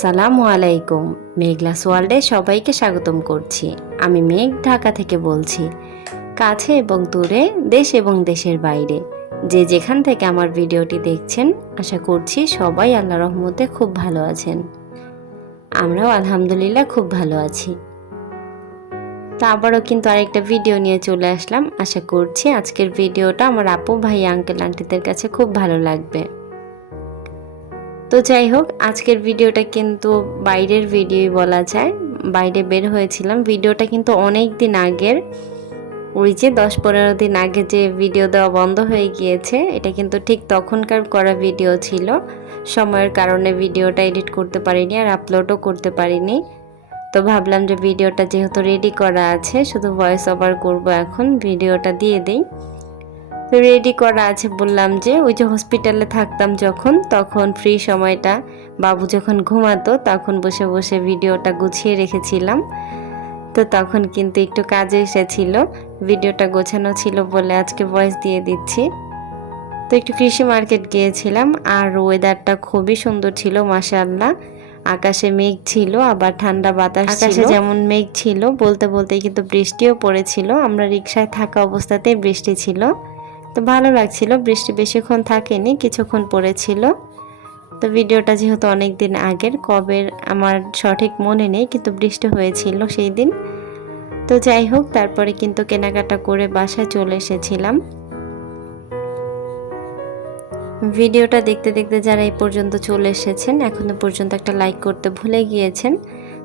আসসালামু আলাইকুম। মেঘলাস ওয়ার্ল্ডে সবাইকে স্বাগতম করছি। আমি মেঘ, ঢাকা থেকে বলছি। কাছে এবং দূরে, দেশ এবং দেশের বাইরে যে যেখান থেকে আমার ভিডিওটি দেখছেন, আশা করছি সবাই আল্লাহর রহমতে খুব ভালো আছেন। আমরাও আলহামদুলিল্লাহ খুব ভালো আছি। তা আবারও কিন্তু আরেকটা ভিডিও নিয়ে চলে আসলাম। আশা করছি আজকের ভিডিওটা আমার আপু, ভাই, আঙ্কেল, আন্টিদের কাছে খুব ভালো লাগবে। তো যাই হোক, আজকের ভিডিওটা কিন্তু বাইরের ভিডিওই বলা যায়। বাইরে বের হয়েছিলাম। ভিডিওটা কিন্তু অনেক দিন আগের, ওই যে 10-15 দিন আগে যে ভিডিও দেওয়া বন্ধ হয়ে গিয়েছে, এটা কিন্তু ঠিক তখনকার করা ভিডিও ছিল। সময়ের কারণে ভিডিওটা এডিট করতে পারিনি আর আপলোডও করতে পারিনি। তো ভাবলাম যে ভিডিওটা যেহেতু রেডি করা আছে, শুধু ভয়েস ওভার করব, এখন ভিডিওটা দিয়ে দিই। তো রেডি করা আছে বললাম যে ওই যে হসপিটালে থাকতাম যখন, তখন ফ্রি সময়টা বাবু যখন ঘুমাতো তখন বসে বসে ভিডিওটা গুছিয়ে রেখেছিলাম। তো তখন কিন্তু একটু কাজে এসেছিল, ভিডিওটা গোছানো ছিল বলে আজকে ভয়েস দিয়ে দিচ্ছি। তো একটু কৃষি মার্কেট গিয়েছিলাম আর ওয়েদারটা খুবই সুন্দর ছিল মাশাআল্লাহ। আকাশে মেঘ ছিল, আবার ঠান্ডা বাতাস ছিল। আকাশে যেমন মেঘ ছিল, বলতে বলতে কিন্তু বৃষ্টিও পড়েছিল। আমরা রিকশায় থাকা অবস্থাতেই বৃষ্টি ছিল। তো ভালো লাগছিল। বৃষ্টি বেশিক্ষণ থাকেনি, কিছুক্ষণ পড়েছিল। তো ভিডিওটা যেহেতু অনেক দিন আগের, কবের আমার সঠিক মনে নেই, কিন্তু বৃষ্টি হয়েছিল সেই দিন। তো যাই হোক, তারপরে কিন্তু কেনাকাটা করে বাসায় চলে এসেছিলাম। ভিডিওটা দেখতে দেখতে যারা এই পর্যন্ত চলে এসেছেন, এখনো পর্যন্ত একটা লাইক করতে ভুলে গিয়েছেন,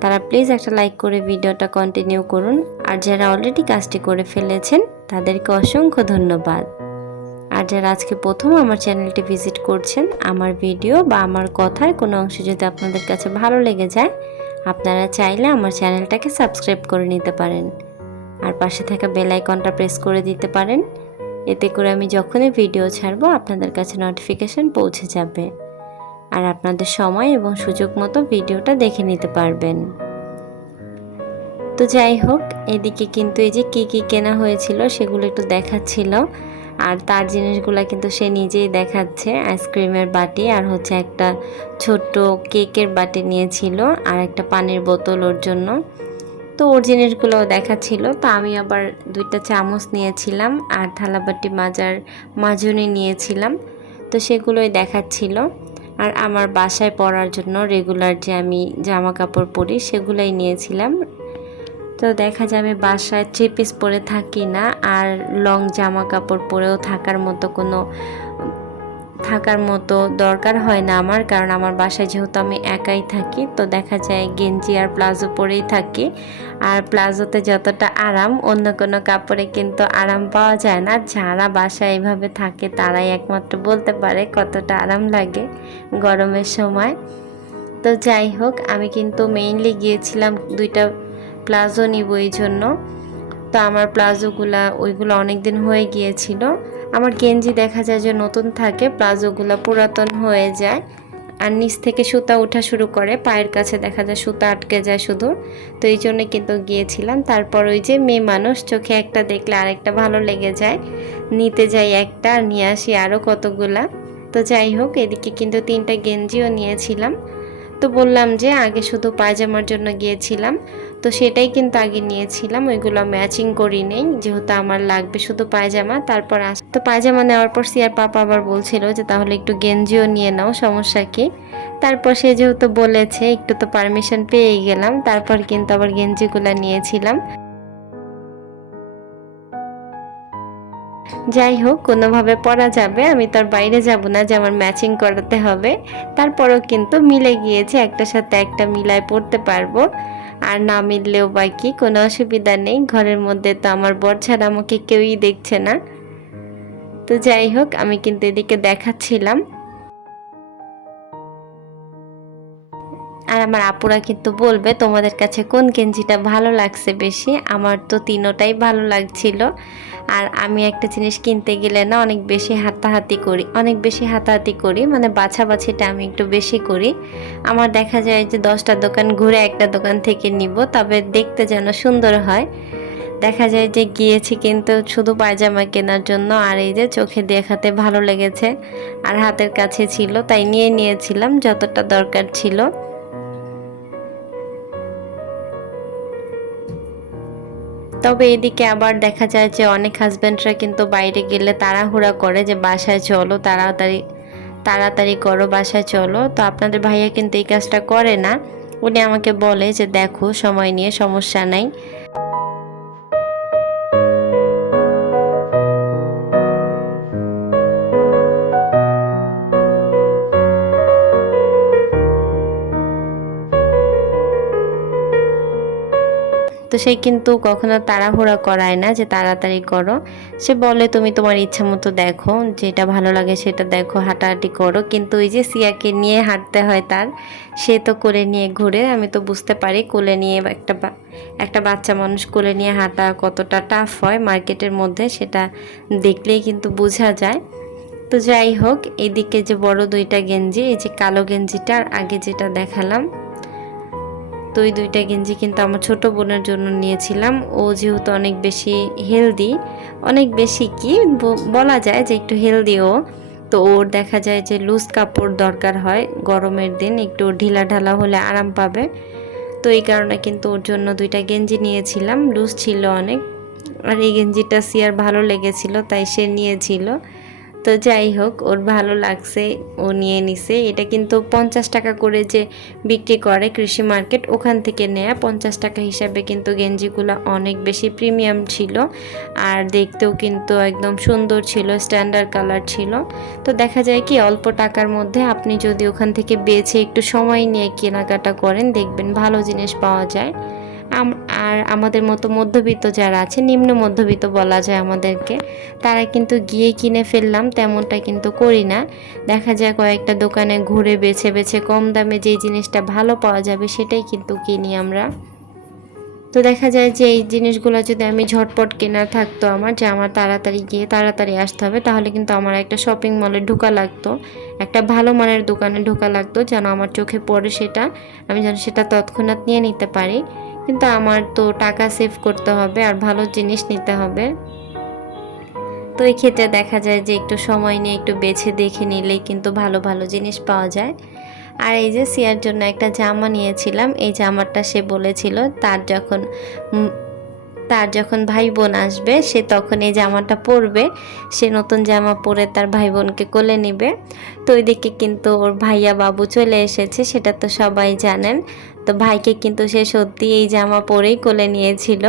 তারা প্লিজ একটা লাইক করে ভিডিওটা কন্টিনিউ করুন। আর যারা অলরেডি কাজটি করে ফেলেছেন তাদেরকে অসংখ্য ধন্যবাদ। আর যারা আজকে প্রথম আমার চ্যানেলটি ভিজিট করছেন, আমার ভিডিও বা আমার কথার কোনো অংশ যদি আপনাদের কাছে ভালো লেগে যায়, আপনারা চাইলে আমার চ্যানেলটাকে সাবস্ক্রাইব করে নিতে পারেন আর পাশে থাকা বেল আইকনটা প্রেস করে দিতে পারেন। এতে করে আমি যখনই ভিডিও ছাড়বো আপনাদের কাছে নোটিফিকেশন পৌঁছে যাবে আর আপনাদের সময় এবং সুযোগ মতো ভিডিওটা দেখে নিতে পারবেন। তো যাই হোক, এদিকে কিন্তু এই যে কী কী কেনা হয়েছিল সেগুলো একটু দেখাচ্ছিল। আর তার জিনিসগুলো কিন্তু সে নিজেই দেখাচ্ছে। আইসক্রিমের বাটি আর হচ্ছে একটা ছোট্ট কেকের বাটি নিয়েছিল আর একটা পানির বোতল ওর জন্য। তো ওর জিনিসগুলোও দেখাচ্ছিল। তো আমি আবার 2টা চামচ নিয়েছিলাম আর থালাবাটি মাজার মাজনি নিয়েছিলাম। তো সেগুলোই দেখাচ্ছিল। আর আমার বাসায় পরার জন্য রেগুলার যে আমি জামা কাপড় পরি সেগুলোই নিয়েছিলাম। তো দেখা যাবে বাসায় 3 পিস পরে থাকি না, আর লং জামা কাপড় পরেও থাকার মতো দরকার হয় না আমার, কারণ আমার বাসায় যেহেতু আমি একাই থাকি, তো দেখা যায় গেঞ্জি আর প্লাজো পরেই থাকি। আর প্লাজোতে যতটা আরাম, অন্য কোনো কাপড়ে কিন্তু আরাম পাওয়া যায় না। যারা বাসায় এইভাবে থাকে তারাই একমাত্র বলতে পারে কতটা আরাম লাগে গরমের সময়। তো যাই হোক, আমি কিন্তু মেইনলি গিয়েছিলাম 2টা প্লাজো নিব এই জন্য। তো আমার ওইগুলো অনেক দিন হয়ে গিয়েছিল। আমার গেঞ্জি দেখা যায় যে নতুন থাকে, প্লাজোগুলো পুরাতন হয়ে যায় আর নিচ থেকে সুতা ওঠা শুরু করে, পায়ের কাছে দেখা যায় সুতা আটকে যায় শুধু। তো এই জন্য কিন্তু গিয়েছিলাম। তারপর ওই যে মেয়ে মানুষ, চোখে একটা দেখলে আরেকটা ভালো লেগে যায়, নিতে যাই একটা আর নিয়ে আসি আরও কতগুলা। তো যাই হোক, এদিকে কিন্তু 3টা গেঞ্জিও নিয়েছিলাম। তো বললাম যে আগে শুধু পায়জামার জন্য গিয়েছিলাম, তো সেটাই কিন্তু আগে নিয়েছিলাম। ওইগুলো ম্যাচিং করি নেই, যেহেতু আমার লাগবে শুধু পায়জামা। তারপর তো পায়জামা নেওয়ার পর সিয়ার পাপা আবার বলছিল যে তাহলে একটু গেঞ্জিও নিয়ে নাও, সমস্যা কি। তারপর সে যেহেতু বলেছে, একটু তো পারমিশন পেয়েই গেলাম। তারপর কিন্তু আবার গেঞ্জিগুলো নিয়েছিলাম। যাই হোক, কোনোভাবে পরা যাবে, আমি তো আর বাইরে যাব না যে আমার ম্যাচিং করাতে হবে। তারপরেও কিন্তু মিলে গিয়েছে, একটার সাথে একটা মিলায় পড়তে পারবো। আর না মিললেও বাকি কোনো অসুবিধা নেই, ঘরের মধ্যে তো আমার বর ছাড়া আমাকে কেউই দেখছে না। তো যাই হোক, আমি কিন্তু এদিকে দেখাচ্ছিলাম। আর আমার আপুরা কিন্তু বলবে তোমাদের কাছে কোন গেঞ্জিটা ভালো লাগছে বেশি। আমার তো তিনোটাই ভালো লাগছিল। আর আমি একটা জিনিস কিনতে গেলে না অনেক বেশি হাতাহাতি করি, মানে বাছাবাছিটা আমি একটু বেশি করি। আমার দেখা যায় যে 10টা দোকান ঘুরে একটা দোকান থেকে নিব, তবে দেখতে যেন সুন্দর হয়। দেখা যায় যে গিয়েছি কিন্তু শুধু পায়জামা কেনার জন্য, আর এই যে চোখে দেখাতে ভালো লেগেছে আর হাতের কাছে ছিল, তাই নিয়েছিলাম যতটা দরকার ছিল। তবে এদিকে আবার দেখা যায় যে অনেক হাজব্যান্ডরা কিন্তু বাইরে গেলে তাড়াহুড়া করে যে বাসায় চলো, তাড়াতাড়ি তাড়াতাড়ি করো, বাসায় চলো। তো আপনাদের ভাইয়া কিন্তু এই কাজটা করে না। উনি আমাকে বলে যে দেখো সময় নিয়ে সমস্যা নাই। তো সে কিন্তু কখনো তাড়াহুড়া করায় না যে তাড়াতাড়ি করো। সে বলে তুমি তোমার ইচ্ছা মতো দেখো, যেটা ভালো লাগে সেটা দেখো, হাঁটাহাঁটি করো। কিন্তু ওই যে সিয়াকে নিয়ে হাঁটতে হয় তার, সে তো কোলে নিয়ে ঘুরে। আমি তো বুঝতে পারি কোলে নিয়ে একটা বাচ্চা মানুষ কোলে নিয়ে হাঁটা কতটা টাফ হয় মার্কেটের মধ্যে, সেটা দেখলেই কিন্তু বোঝা যায়। তো যাই হোক, এদিকে যে বড় দুইটা গেঞ্জি, এই যে কালো গেঞ্জিটার আগে যেটা দেখালাম, তো ওই দুইটা গেঞ্জি কিন্তু আমার ছোট বোনের জন্য নিয়েছিলাম। ও যেহেতু অনেক বেশি হেলদি, অনেক বেশি কি বলা যায় যে একটু হেলদি ও, তো ওর দেখা যায় যে লুজ কাপড় দরকার হয় গরমের দিন, একটু ঢিলা ঢালা হলে আরাম পাবে। তো এই কারণে কিন্তু ওর জন্য দুইটা গেঞ্জি নিয়েছিলাম, লুজ ছিল অনেক। আর এই গেঞ্জিটা সিয়ার ভালো লেগেছিল তাই সে নিয়েছিল। তো যাই হোক, ওর ভালো লাগছে, ও নিয়ে নিছে। এটা কিন্তু 50 টাকা করে যে বিক্রি করে কৃষি মার্কেট, ওখান থেকে নেয়া 50 টাকা হিসাবে কিন্তু গেঞ্জিগুলো অনেক বেশি প্রিমিয়াম ছিল। আর দেখতেও কিন্তু একদম সুন্দর ছিল, স্ট্যান্ডার্ড কালার ছিল। তো দেখা যায় কি অল্প টাকার মধ্যে আপনি যদি ওখান থেকে বেছে একটু সময় নিয়ে কেনাকাটা করেন, দেখবেন ভালো জিনিস পাওয়া যায়। আর আমাদের মতো মধ্যবিত্ত যারা আছে, নিম্ন মধ্যবিত্ত বলা যায় আমাদেরকে, তারা কিন্তু গিয়ে কিনে ফেললাম তেমনটা কিন্তু করি না। দেখা যায় কয়েকটা দোকানে ঘুরে বেছে বেছে কম দামে যেই জিনিসটা ভালো পাওয়া যাবে সেটাই কিন্তু কিনি আমরা। তো দেখা যায় যে এই জিনিসগুলো যদি আমি ঝটপট কেনা থাকতো আমার, যে আমার তাড়াতাড়ি গিয়ে তাড়াতাড়ি আসতে হবে, তাহলে কিন্তু আমার একটা শপিং মলে ঢোকা লাগতো, একটা ভালো মানের দোকানে ঢোকা লাগতো, যেন আমার চোখে পড়ে সেটা, আমি যেন সেটা তৎক্ষণাৎ নিয়ে নিতে পারি। কিন্তু আমার তো টাকা সেভ করতে হবে আর ভালো জিনিস নিতে হবে। তো এই ক্ষেত্রে দেখা যায় যে একটু সময় নিয়ে একটু বেছে দেখে নিলেই কিন্তু ভালো ভালো জিনিস পাওয়া যায়। আর এই যে সিয়ার জন্য একটা জামা নিয়েছিলাম, এই জামাটা সে বলেছিল তার যখন ভাই বোন আসবে সে তখন এই জামাটা পরবে, সে নতুন জামা পরে তার ভাই বোনকে কোলে নিবে। তো ওইদিকে কিন্তু ওর ভাইয়া বাবু চলে এসেছে, সেটা তো সবাই জানেন। তো ভাইকে কিন্তু সে সত্যি এই জামা পরেই কোলে নিয়েছিল।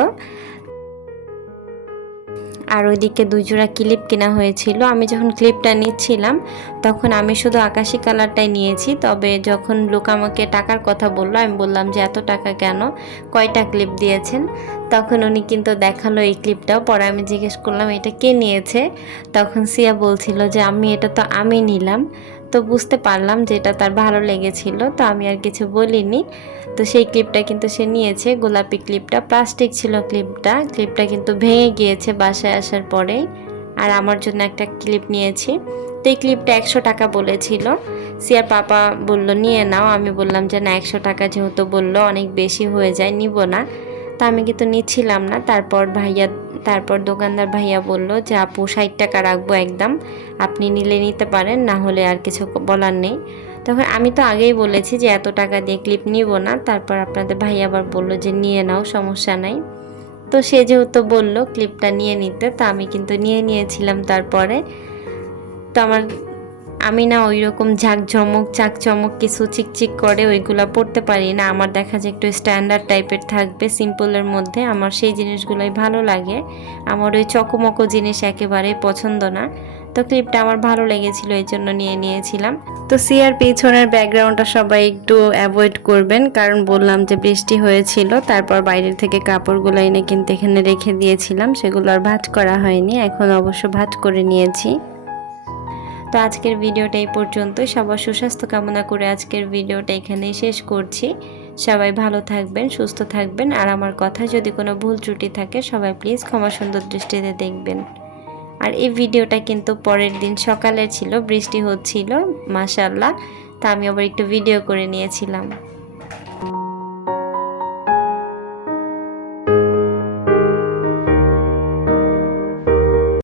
আর ওইদিকে 2 জোড়া ক্লিপ কেনা হয়েছিল। আমি যখন ক্লিপটা নিচ্ছিলাম তখন আমি শুধু আকাশি কালারটাই নিয়েছি। তবে যখন লোক আমাকে টাকার কথা বললো, আমি বললাম যে এত টাকা কেন, কয়টা ক্লিপ দিয়েছেন? তখন উনি কিন্তু দেখালো এই ক্লিপটাও। পরে আমি জিজ্ঞেস করলাম এটা কে নিয়েছে? তখন সিয়া বলছিল যে এটা তো আমি নিলাম। তো বুঝতে পারলাম যে এটা তার ভালো লেগেছিল, তো আমি আর কিছু বলিনি। তো সেই ক্লিপটা কিন্তু সে নিয়েছে, গোলাপি ক্লিপটা, প্লাস্টিক ছিল ক্লিপটা কিন্তু ভেঙে গিয়েছে বাসায় আসার পরেই। আর আমার জন্য একটা ক্লিপ নিয়েছি। তো এই ক্লিপটা 100 টাকা বলেছিল। সিয়ার পাপা বলল নিয়ে নাও, আমি বললাম যে না, 100 টাকা যেহেতু বললো অনেক বেশি হয়ে যায়, নিব না। তা আমি কিন্তু নিচ্ছিলাম না। তারপর দোকানদার ভাইয়া বলল যে আপু 60 টাকা রাখবো একদম, আপনি নিলে নিতে পারেন, না হলে আর কিছু বলার নেই। তখন আমি তো আগেই বলেছি যে এত টাকা দিয়ে ক্লিপ নিব না। তারপর আপনাদের ভাই আবার বলল যে নিয়ে নাও, সমস্যা নাই। তো সে যেহেতু বললো ক্লিপটা নিয়ে নিতে, তা আমি কিন্তু নিয়ে নিয়েছিলাম। তারপরে তো আমি না ওই রকম চাকচমক কিছু চিকচিক করে ওইগুলা পড়তে পারি না। আমার দেখা যায় একটু স্ট্যান্ডার্ড টাইপের থাকবে, সিম্পলের মধ্যে, আমার সেই জিনিসগুলোই ভালো লাগে। আমার ওই চকমকো জিনিস একেবারেই পছন্দ না। তো ক্লিপটা আমার ভালো লেগেছিল, এই জন্য নিয়ে নিয়েছিলাম। তো সিয়ার পিছনের ব্যাকগ্রাউন্ডটা সবাই একটু অ্যাভয়েড করবেন, কারণ বললাম যে বৃষ্টি হয়েছিল। তারপর বাইরের থেকে কাপড়গুলো এনে কিন্তু এখানে রেখে দিয়েছিলাম, সেগুলো আর ভাঁজ করা হয়নি, এখন অবশ্য ভাঁজ করে নিয়েছি। তো আজকের ভিডিওটা এই পর্যন্তই। সবার সুস্বাস্থ্য কামনা করে আজকের ভিডিওটা এখানেই শেষ করছি। সবাই ভালো থাকবেন, সুস্থ থাকবেন। আর আমার কথা যদি কোনো ভুল ত্রুটি থাকে সবাই প্লিজ ক্ষমা সুন্দর দৃষ্টিতে দেখবেন। আর এই ভিডিওটা কিন্তু পরের দিন সকালে ছিল, বৃষ্টি হচ্ছিল মাশাআল্লাহ। তা আমি আবার একটু ভিডিও করে নিয়েছিলাম।